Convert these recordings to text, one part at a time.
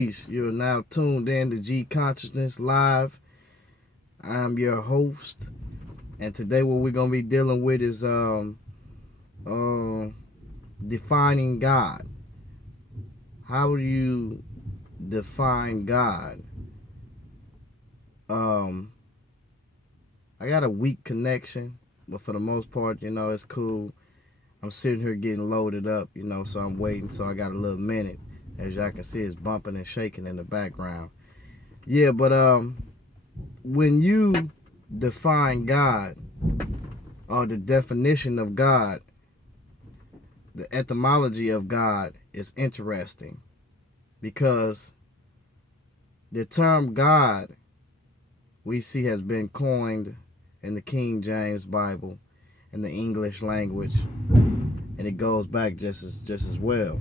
You're now tuned in to G Consciousness Live. I'm your host, and today what we're gonna be dealing with is uh, defining God. How do you define God? Um, I got a weak connection, but for the most part, it's cool. I'm sitting here getting loaded up, so I'm waiting. So I got a little minute. As y'all can see, it's bumping and shaking in the background. Yeah, but when you define God or the definition of God, the etymology of God is interesting because the term God we see has been coined in the King James Bible in the English language, and it goes back just as well.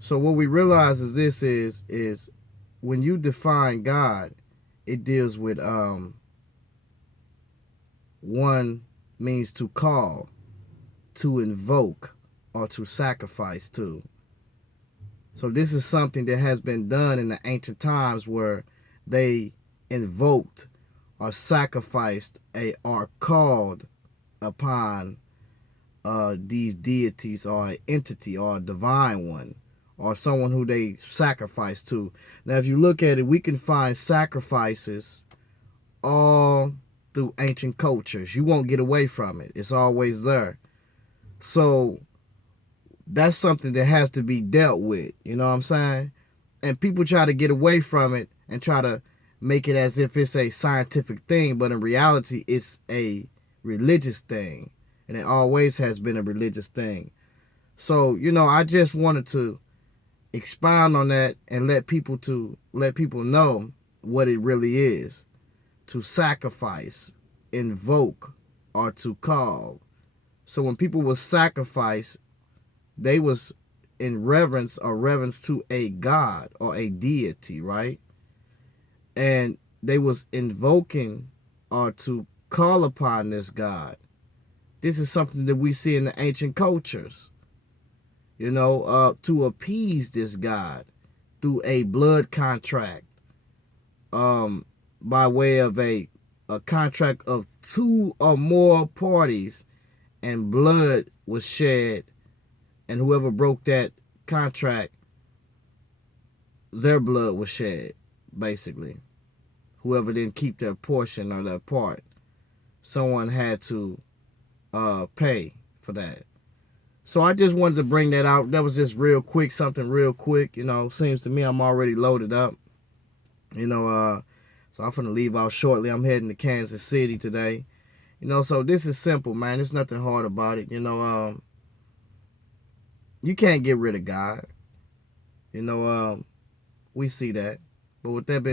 So what we realize is this is when you define God, it deals with one means to call, to invoke, or to sacrifice to. So this is something that has been done in the ancient times where they invoked or sacrificed or called upon these deities or an entity or a divine one or someone who they sacrifice to. Now, if you look at it, we can find sacrifices all through ancient cultures. You won't get away from it. It's always there. So that's something that has to be dealt with. You know what I'm saying? And people try to get away from it and try to make it as if it's a scientific thing, but in reality, it's a religious thing. And it always has been a religious thing. So, I just wanted to expound on that and let people know what it really is to sacrifice, invoke, or to call. So when people was sacrificed, they was in reverence to a god or a deity, right? And they was invoking or to call upon this god. This is something that we see in the ancient cultures, to appease this god through a blood contract, by way of a contract of two or more parties, and blood was shed, and whoever broke that contract, their blood was shed, basically. Whoever didn't keep their portion or their part, someone had to pay for that. So I just wanted to bring that out. That was just real quick, something real quick. Seems to me I'm already loaded up. So I'm finna leave out shortly. I'm heading to Kansas City today. So this is simple, man. There's nothing hard about it. You can't get rid of God. We see that. But with that being